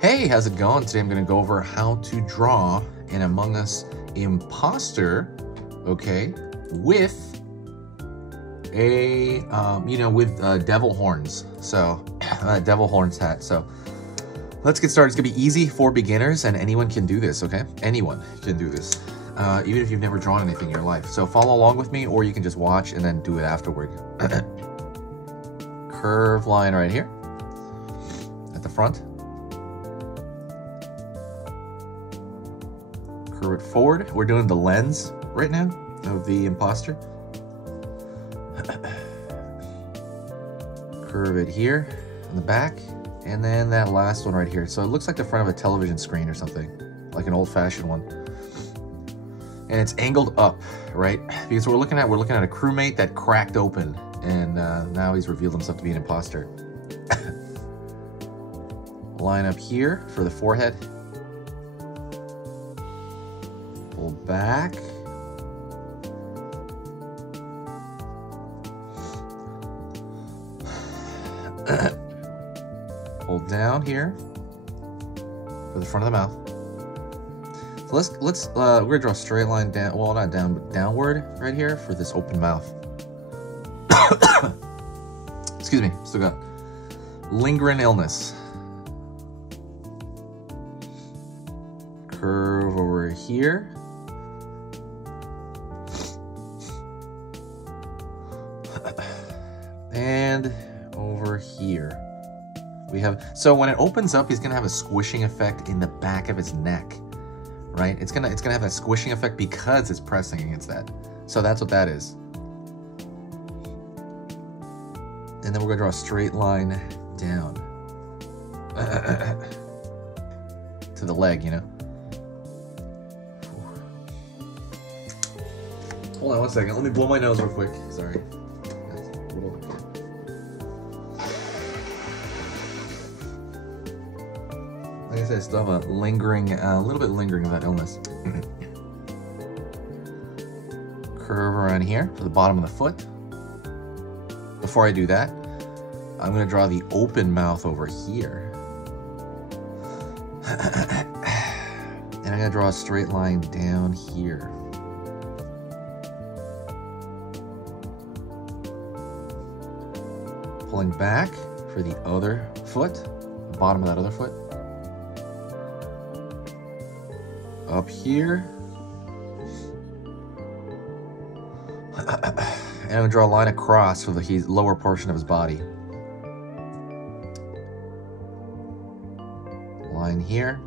Hey, how's it going? Today I'm going to go over how to draw an Among Us imposter, okay, with a, devil horns. So, devil horns hat. So, let's get started. It's going to be easy for beginners, and anyone can do this, okay? Anyone can do this, even if you've never drawn anything in your life. So, follow along with me, or you can just watch and then do it afterward. Curve line right here at the front. Curve it forward. We're doing the lens right now of the imposter. Curve it here on the back, and then that last one right here. So it looks like the front of a television screen or something, like an old-fashioned one. And it's angled up, right? Because we're looking at a crewmate that cracked open, and now he's revealed himself to be an imposter. Line up here for the forehead. Pull back. Hold down here for the front of the mouth. So we're gonna draw a straight line down, well, not down, but downward right here for this open mouth. Excuse me, still got lingering illness. Curve over here. And over here. We have, so when it opens up, he's gonna have a squishing effect in the back of his neck, right? It's gonna have a squishing effect because it's pressing against that. So that's what that is. And then we're gonna draw a straight line down to the leg, you know. Hold on one second. Let me blow my nose real quick. Sorry. Like I said, I still have a little bit lingering of that illness. Curve around here for the bottom of the foot. Before I do that, I'm going to draw the open mouth over here. And I'm going to draw a straight line down here. Pulling back for the other foot, the bottom of that other foot. Up here. And I'm gonna draw a line across for the lower portion of his body. Line here.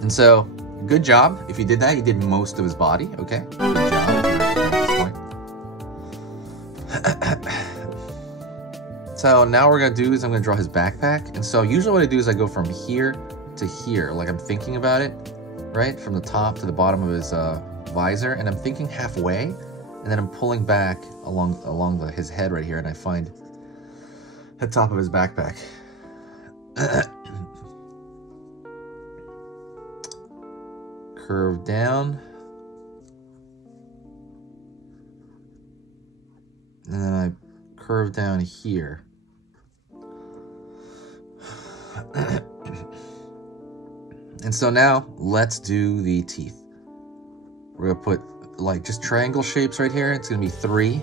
And so, good job. If you did that, you did most of his body, okay? Good job at this point. So now what we're gonna do is I'm gonna draw his backpack. And so usually what I do is I go from here to here, like I'm thinking about it, right? From the top to the bottom of his visor, and I'm thinking halfway, and then I'm pulling back along his head right here, and I find the top of his backpack. Curve down. And then I curve down here. And so now let's do the teeth. We're gonna put like just triangle shapes right here. It's gonna be 3.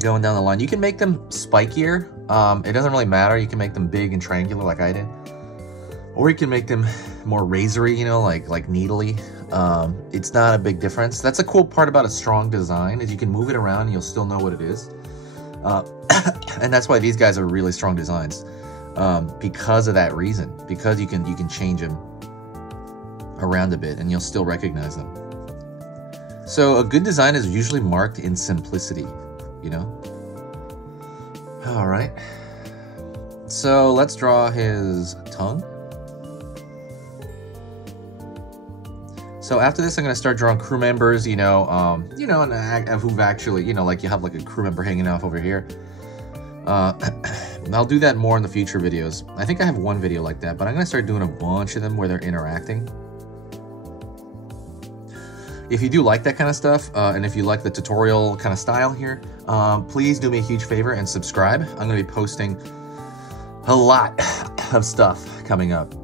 Going down the line. You can make them spikier. It doesn't really matter. You can make them big and triangular like I did. Or you can make them more razory, you know, like needly. It's not a big difference. That's a cool part about a strong design, is you can move it around and you'll still know what it is. And that's why these guys are really strong designs, because of that reason. Because you can change them around a bit and you'll still recognize them. So a good design is usually marked in simplicity, you know. All right. So let's draw his tongue. So after this, I'm gonna start drawing crew members, who've actually, like you have like a crew member hanging off over here. I'll do that more in the future videos. I think I have one video like that, but I'm gonna start doing a bunch of them where they're interacting. if you do like that kind of stuff, and if you like the tutorial kind of style here, please do me a huge favor and subscribe. I'm going to be posting a lot of stuff coming up.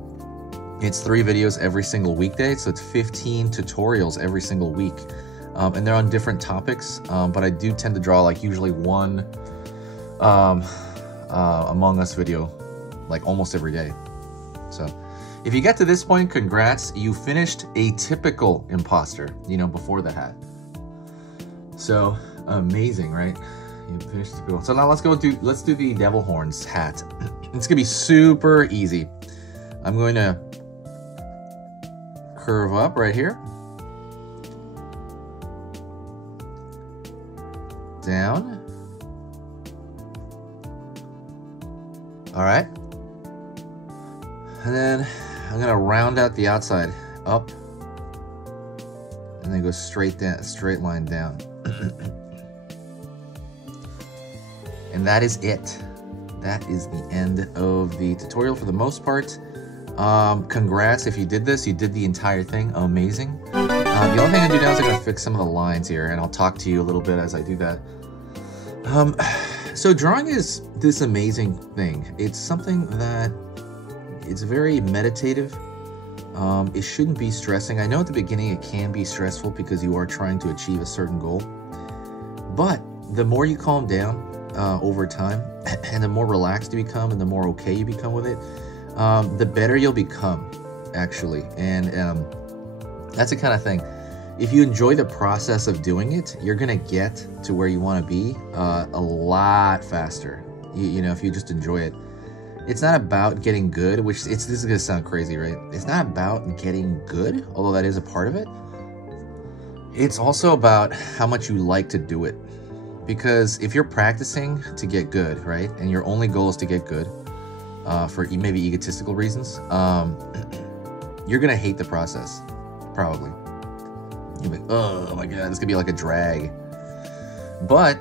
It's 3 videos every single weekday, so it's 15 tutorials every single week. And they're on different topics, but I do tend to draw like usually one Among Us video like almost every day. So if you get to this point, congrats, you finished a typical imposter, you know, before the hat. So amazing, right? You finished the typical. So now let's do the devil horns hat. It's gonna be super easy. I'm going to curve up right here, down. All right, and then I'm gonna round out the outside up, and then go straight down, straight line down. And that is it. That is the end of the tutorial for the most part. Congrats if you did this. You did the entire thing. Amazing. The only thing I do now is I'm going to fix some of the lines here, and I'll talk to you a little bit as I do that. So drawing is this amazing thing. It's something that it's very meditative. It shouldn't be stressing. I know at the beginning it can be stressful because you are trying to achieve a certain goal, but the more you calm down over time, and the more relaxed you become, and the more okay you become with it, the better you'll become, actually. And that's the kind of thing. If you enjoy the process of doing it, you're gonna get to where you want to be a lot faster. You know, if you just enjoy it. It's not about getting good, which this is gonna sound crazy, right? It's not about getting good, although that is a part of it. It's also about how much you like to do it. Because if you're practicing to get good, right, and your only goal is to get good, for maybe egotistical reasons, you're gonna hate the process, probably. You'll be like, oh my god, this could be like a drag. But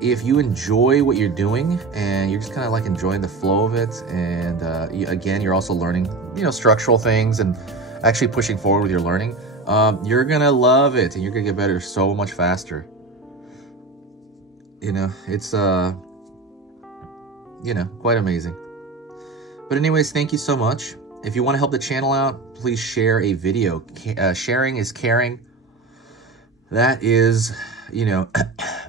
if you enjoy what you're doing and you're just kind of like enjoying the flow of it, and again, you're also learning, you know, structural things and actually pushing forward with your learning, you're gonna love it and you're gonna get better so much faster. You know, it's you know, quite amazing. But anyways, thank you so much. If you want to help the channel out, please share a video. Sharing is caring. That is, you know,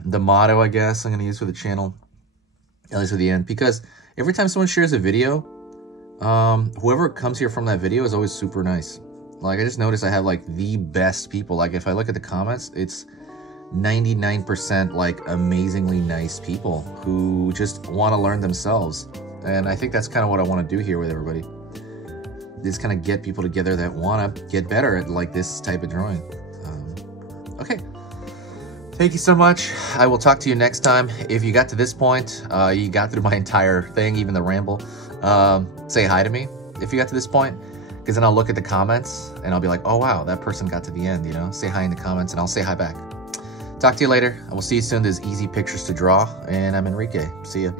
the motto, I guess, I'm going to use for the channel, at least at the end. Because every time someone shares a video, whoever comes here from that video is always super nice. Like, I just noticed I have, like, the best people. Like, if I look at the comments, it's 99% like amazingly nice people who just want to learn themselves. And I think that's kind of what I want to do here with everybody. Just kind of get people together that want to get better at like this type of drawing. Okay. Thank you so much. I will talk to you next time. If you got to this point, you got through my entire thing, even the ramble, say hi to me if you got to this point, because then I'll look at the comments and I'll be like, oh wow, that person got to the end, you know? Say hi in the comments and I'll say hi back. Talk to you later. I will see you soon. There's easy pictures to draw, and I'm Enrique. See ya.